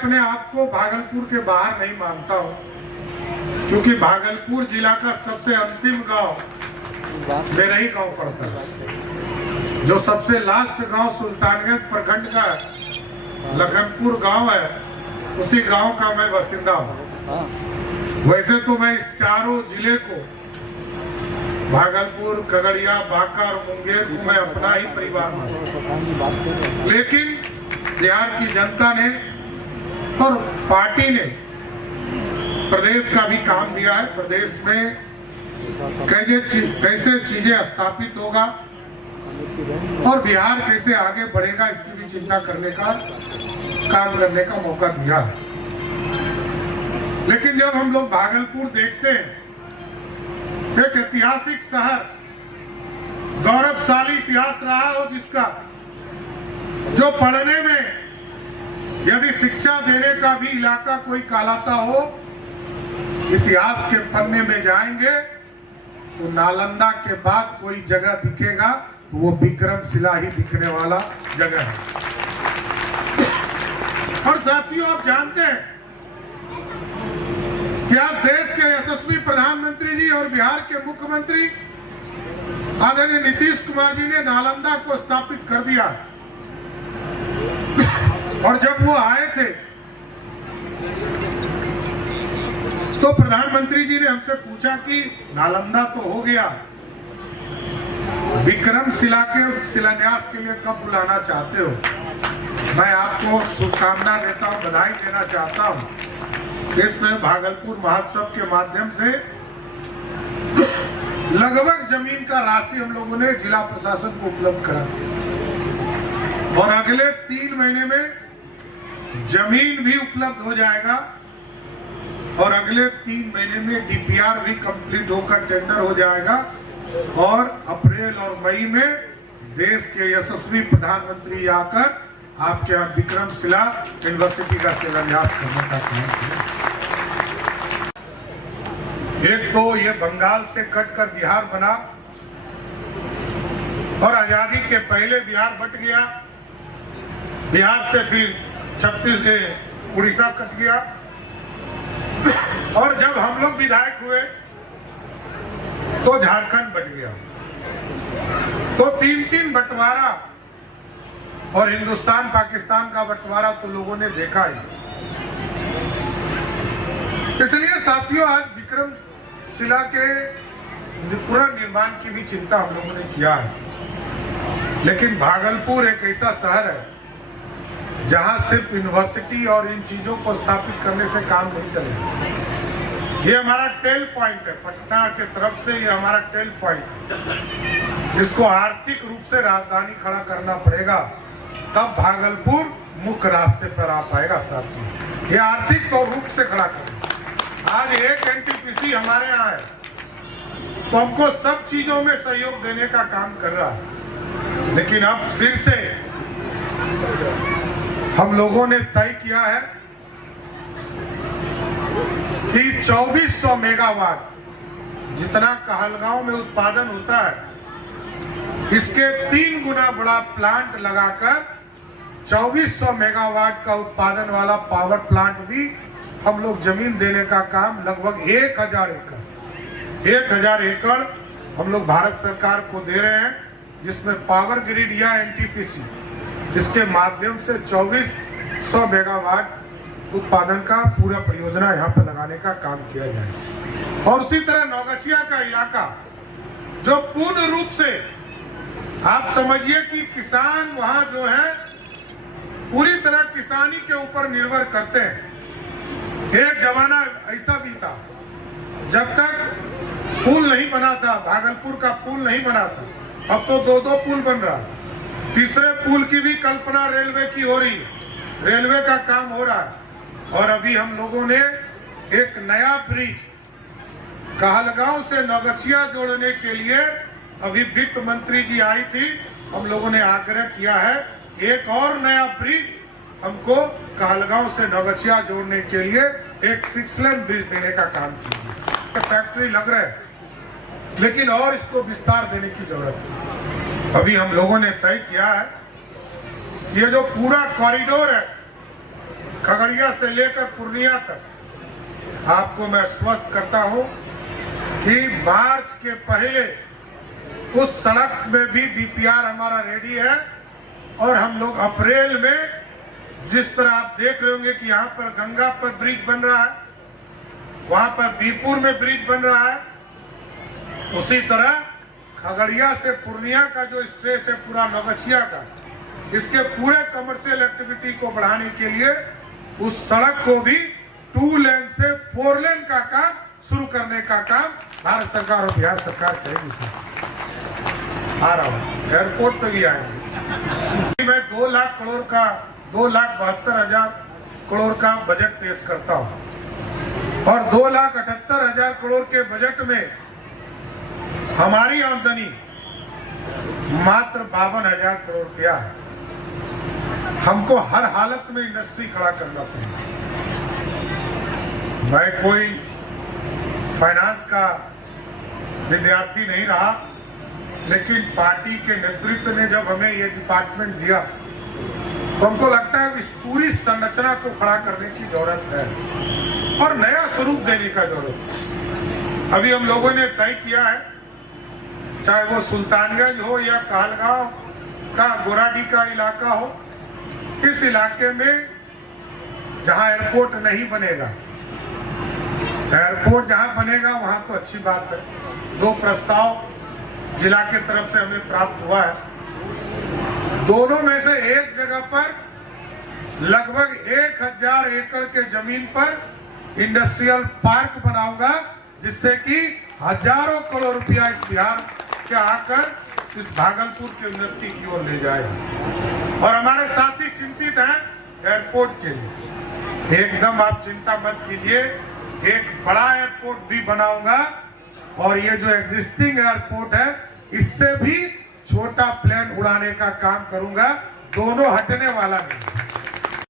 अपने आप को भागलपुर के बाहर नहीं मानता हूँ, क्योंकि भागलपुर जिला का सबसे अंतिम गांव मेरा ही गांव पड़ता है। जो सबसे लास्ट गांव सुल्तानगंज प्रखंड का लखनपुर गांव है, उसी गांव का मैं बासिंदा हूँ। वैसे तो मैं इस चारों जिले को, भागलपुर, खगड़िया, बांका और मुंगेर को मैं अपना ही परिवार मानता हूँ, लेकिन बिहार की जनता ने और पार्टी ने प्रदेश का भी काम दिया है। प्रदेश में कैसे चीजें स्थापित होगा और बिहार कैसे आगे बढ़ेगा, इसकी भी चिंता करने का, काम करने का मौका दिया है। लेकिन जब हम लोग भागलपुर देखते हैं, एक ऐतिहासिक शहर, गौरवशाली इतिहास रहा हो जिसका, जो पढ़ने में यदि शिक्षा देने का भी इलाका कोई कहलाता हो, इतिहास के पन्ने में जाएंगे तो नालंदा के बाद कोई जगह दिखेगा तो वो विक्रमशिला ही दिखने वाला जगह है। और साथियों, आप जानते हैं कि आज देश के यशस्वी प्रधानमंत्री जी और बिहार के मुख्यमंत्री आदरणीय नीतीश कुमार जी ने नालंदा को स्थापित कर दिया। और जब वो आए थे तो प्रधानमंत्री जी ने हमसे पूछा कि नालंदा तो हो गया, विक्रमशिला के शिलान्यास के लिए कब बुलाना चाहते हो? मैं आपको शुभकामना देता हूं, बधाई देना चाहता हूं। इस भागलपुर महोत्सव के माध्यम से लगभग जमीन का राशि हम लोगों ने जिला प्रशासन को उपलब्ध करा दिया और अगले 3 महीने में जमीन भी उपलब्ध हो जाएगा और अगले 3 महीने में डीपीआर भी कंप्लीट होकर टेंडर हो जाएगा और अप्रैल और मई में देश के यशस्वी प्रधानमंत्री आकर आपके यहाँ विक्रमशिला यूनिवर्सिटी का शिलान्यास करने का काम करें। एक तो ये बंगाल से कटकर बिहार बना और आजादी के पहले बिहार बट गया, बिहार से फिर छत्तीसगढ़, उड़ीसा कट गया और जब हम लोग विधायक हुए तो झारखंड बट गया। तो 3-3 बंटवारा और हिंदुस्तान पाकिस्तान का बंटवारा तो लोगों ने देखा ही। इसलिए साथियों, आज विक्रमशिला के पुनर्निर्माण की भी चिंता हम लोगों ने किया है। लेकिन भागलपुर एक ऐसा शहर है जहां सिर्फ यूनिवर्सिटी और इन चीजों को स्थापित करने से काम नहीं चलेगा। ये हमारा टेल पॉइंट है, पटना के तरफ से ये हमारा टेल पॉइंट है। इसको आर्थिक रूप से राजधानी खड़ा करना पड़ेगा, तब भागलपुर मुख्य रास्ते पर आ पाएगा। साथियों, ये आर्थिक तौर रूप से खड़ा करेगा। आज एक एनटीपीसी हमारे यहाँ है तो हमको सब चीजों में सहयोग देने का काम कर रहा है। लेकिन अब फिर से हम लोगों ने तय किया है कि 2400 मेगावाट जितना कहलगांव में उत्पादन होता है, इसके 3 गुना बड़ा प्लांट लगाकर 2400 मेगावाट का उत्पादन वाला पावर प्लांट भी हम लोग जमीन देने का काम लगभग 1000 एकड़ हम लोग भारत सरकार को दे रहे हैं, जिसमें पावर ग्रिड या एनटीपीसी इसके माध्यम से 2400 मेगावाट उत्पादन का पूरा परियोजना यहाँ पे लगाने का काम किया जाए। और उसी तरह नौगछिया का इलाका जो पूर्ण रूप से आप समझिए कि किसान वहां जो है पूरी तरह किसानी के ऊपर निर्भर करते हैं। एक जमाना ऐसा भी था जब तक पुल नहीं बना था, भागलपुर का पुल नहीं बना था, अब तो 2-2 पुल बन रहा है। तीसरे पुल की भी कल्पना रेलवे की हो रही है, रेलवे का काम हो रहा है। और अभी हम लोगों ने एक नया ब्रिज कहलगांव से नौगछिया जोड़ने के लिए, अभी वित्त मंत्री जी आई थी, हम लोगों ने आग्रह किया है एक और नया ब्रिज हमको कहलगांव से नौगछिया जोड़ने के लिए एक 6 लेन ब्रिज देने का काम किया। फैक्ट्री लग रहा है, लेकिन और इसको विस्तार देने की जरूरत है। अभी हम लोगों ने तय किया है ये जो पूरा कॉरिडोर है खगड़िया से लेकर पूर्णिया तक आपको मैं स्पष्ट करता हूं कि मार्च के पहले उस सड़क में भी डीपीआर हमारा रेडी है और हम लोग अप्रैल में, जिस तरह आप देख रहे होंगे कि यहाँ पर गंगा पर ब्रिज बन रहा है, वहां पर बीपुर में ब्रिज बन रहा है, उसी तरह खगड़िया से पूर्णिया का जो स्ट्रेच है पूरा नवगछिया का, इसके पूरे कमर्शियल एक्टिविटी को बढ़ाने के लिए उस सड़क को भी 2 लेन से 4 लेन का काम शुरू करने का काम भारत सरकार और बिहार सरकार करेगी। सर आ रहा हूँ, एयरपोर्ट पे भी आएंगे। मैं 2 लाख करोड़ का 2,72,000 करोड़ का बजट पेश करता हूँ और 2,78,000 करोड़ के बजट में हमारी आमदनी मात्र 52,000 करोड़ रुपया है। हमको हर हालत में इंडस्ट्री खड़ा करना पड़ेगा। मैं कोई फाइनेंस का विद्यार्थी नहीं रहा, लेकिन पार्टी के नेतृत्व ने जब हमें ये डिपार्टमेंट दिया तो हमको लगता है इस पूरी संरचना को खड़ा करने की जरूरत है और नया स्वरूप देने का जरूरत है। अभी हम लोगों ने तय किया है, चाहे वो सुल्तानगंज हो या कहलगांव का गोराडी का इलाका हो, इस इलाके में जहां एयरपोर्ट नहीं बनेगा, एयरपोर्ट जहां बनेगा वहां तो अच्छी बात है। 2 प्रस्ताव जिला के तरफ से हमें प्राप्त हुआ है। दोनों में से एक जगह पर लगभग 1,000 एकड़ के जमीन पर इंडस्ट्रियल पार्क बनाऊंगा, जिससे कि हजारों करोड़ रुपया इस बिहार के आकर इस भागलपुर की उन्नति की ओर ले जाएगा। और हमारे साथी चिंतित हैं एयरपोर्ट के लिए। एकदम आप चिंता मत कीजिए, एक बड़ा एयरपोर्ट भी बनाऊंगा और ये जो एग्जिस्टिंग एयरपोर्ट है इससे भी छोटा प्लेन उड़ाने का काम करूंगा, दोनों हटने वाला नहीं।